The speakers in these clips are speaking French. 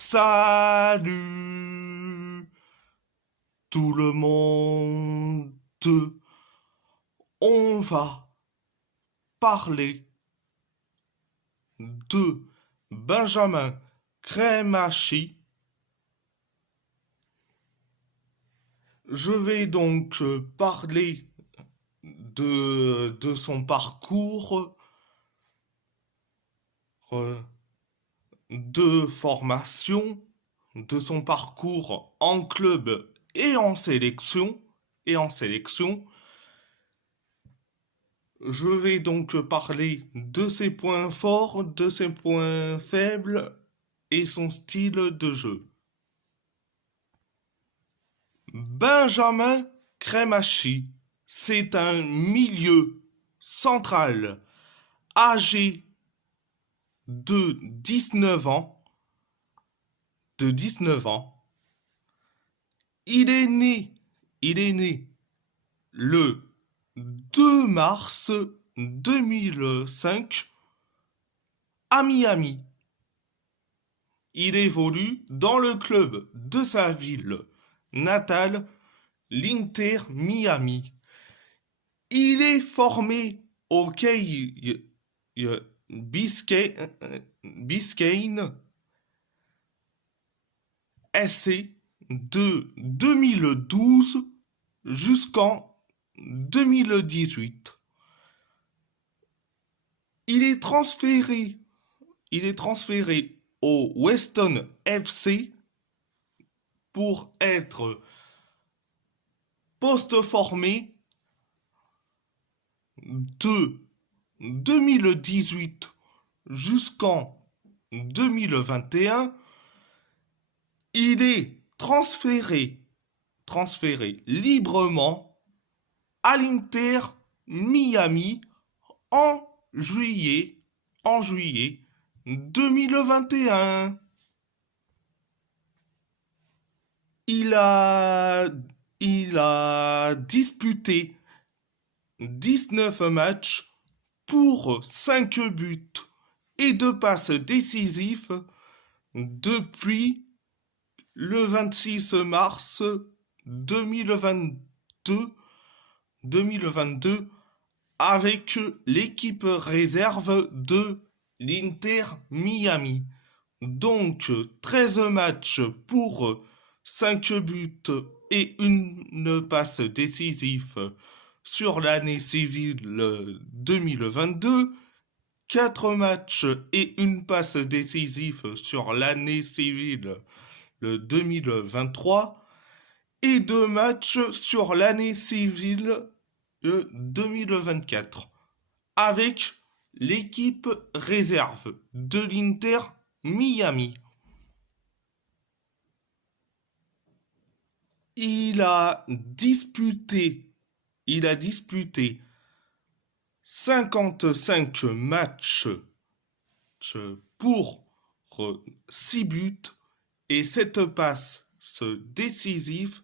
Salut tout le monde. On va parler de Benjamin Cremachi. Je vais donc parler de son parcours euh, de formation, de son parcours en club et en sélection. Et en sélection, je vais donc parler de ses points forts, de ses points faibles et son style de jeu. Benjamin Cremachi, c'est un milieu central âgé de 19 ans. De 19 ans. Il est né, il est né le 2 mars 2005 à Miami. Il évolue dans le club de sa ville natale, l'Inter Miami. Il est formé au Biscayne SC de 2012 jusqu'en 2018. Il est transféré, il est transféré au Weston FC pour être post-formé de 2018 jusqu'en 2021. Il est transféré librement à l'Inter Miami en en juillet 2021. Il a, il a disputé 19 matchs pour 5 buts et 2 passes décisives depuis le 26 mars 2022 avec l'équipe réserve de l'Inter Miami. Donc 13 matchs pour 5 buts et une passe décisive sur l'année civile 2022, 4 matchs et une passe décisive sur l'année civile le 2023 et 2 matchs sur l'année civile de 2024 avec l'équipe réserve de l'Inter Miami. Il a disputé, il a disputé 55 matchs pour 6 buts et 7 passes décisives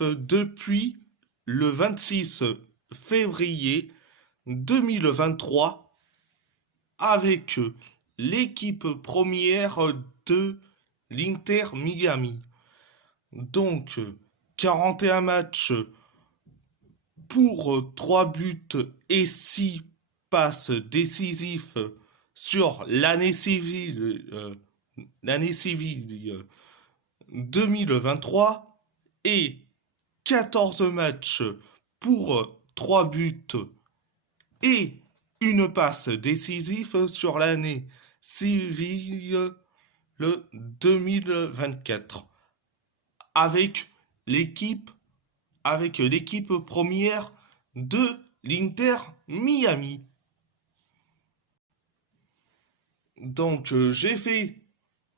depuis le 26 février 2023 avec l'équipe première de l'Inter Miami. Donc 41 matchs pour 3 buts et 6 passes décisives sur l'année civile 2023 et 14 matchs pour 3 buts et une passe décisive sur l'année civile le 2024 avec l'équipe première de l'Inter Miami. Donc j'ai fait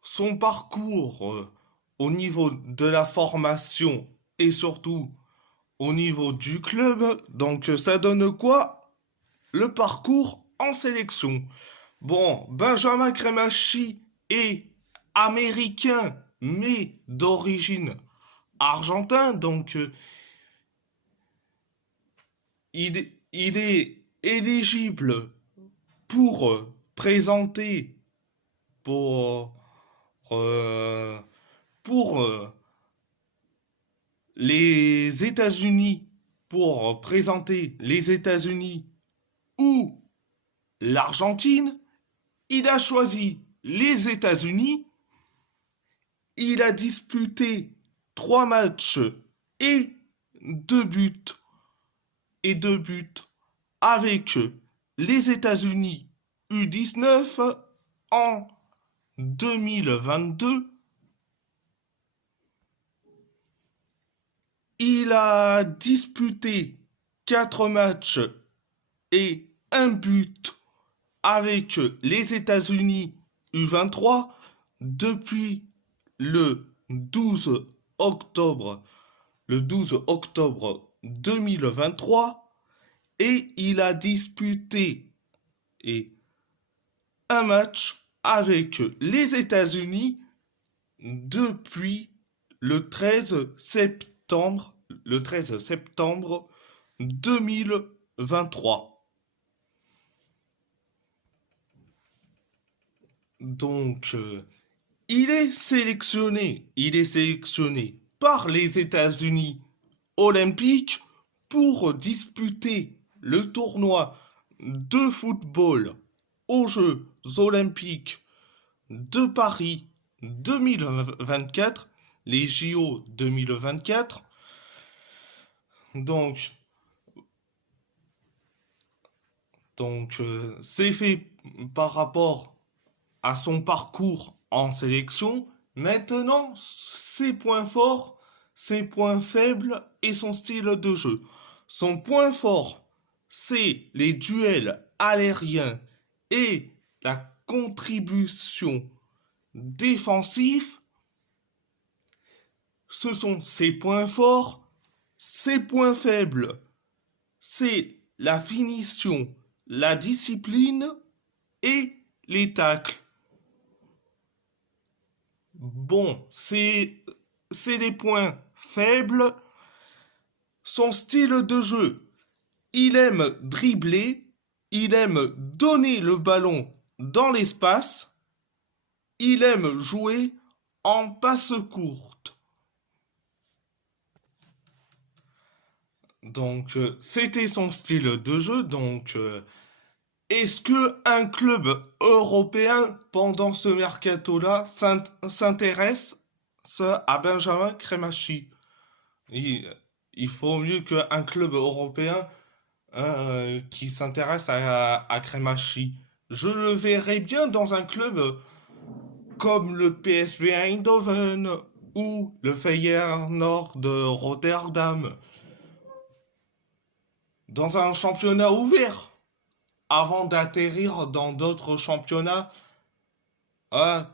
son parcours au niveau de la formation et surtout au niveau du club. Donc ça donne quoi? Le parcours en sélection. Bon, Benjamin Cremachi est américain, mais d'origine argentin, donc il est éligible pour présenter pour euh, pour les États-Unis, pour présenter les États-Unis ou l'Argentine, il a choisi les États-Unis. Il a disputé 3 matchs et 2 buts avec les États-Unis U19 en 2022. Il a disputé 4 matchs et 1 but avec les États-Unis U23 depuis le 12 octobre, le 12 octobre 2023, et il a disputé un match avec les États-Unis depuis le 13 septembre, le 13 septembre 2023. Donc, il est sélectionné par les États-Unis olympiques pour disputer le tournoi de football aux Jeux olympiques de Paris 2024, les JO 2024. Donc, c'est fait par rapport à son parcours en sélection. Maintenant, ses points forts, ses points faibles et son style de jeu. Son point fort, c'est les duels aériens et la contribution défensive. Ce sont ses points forts. Ses points faibles, c'est la finition, la discipline et les tacles. Bon, c'est les points faibles. Son style de jeu, il aime dribbler, il aime donner le ballon dans l'espace, il aime jouer en passe courte. Donc, c'était son style de jeu. Donc, est-ce que un club européen pendant ce mercato-là s'intéresse à Benjamin Cremaschi? Il faut mieux qu'un club européen qui s'intéresse à Cremaschi. Je le verrais bien dans un club comme le PSV Eindhoven ou le Feyenoord de Rotterdam, dans un championnat ouvert, avant d'atterrir dans d'autres championnats, hein,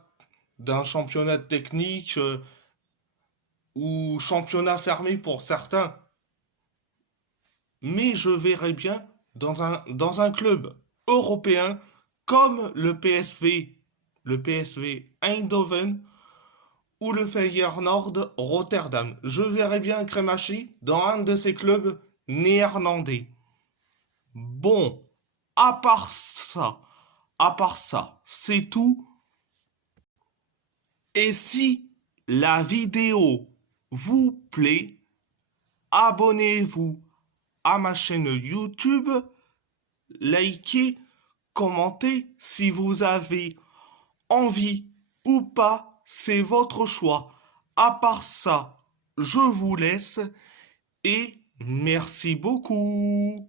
d'un championnat technique ou championnat fermé pour certains. Mais je verrais bien dans un club européen comme le PSV Eindhoven ou le Feyenoord Rotterdam. Je verrais bien Cremaschi dans un de ces clubs néerlandais. Bon, à part ça, c'est tout. Et si la vidéo vous plaît, abonnez-vous à ma chaîne YouTube, likez, commentez si vous avez envie ou pas, c'est votre choix. À part ça, je vous laisse et merci beaucoup.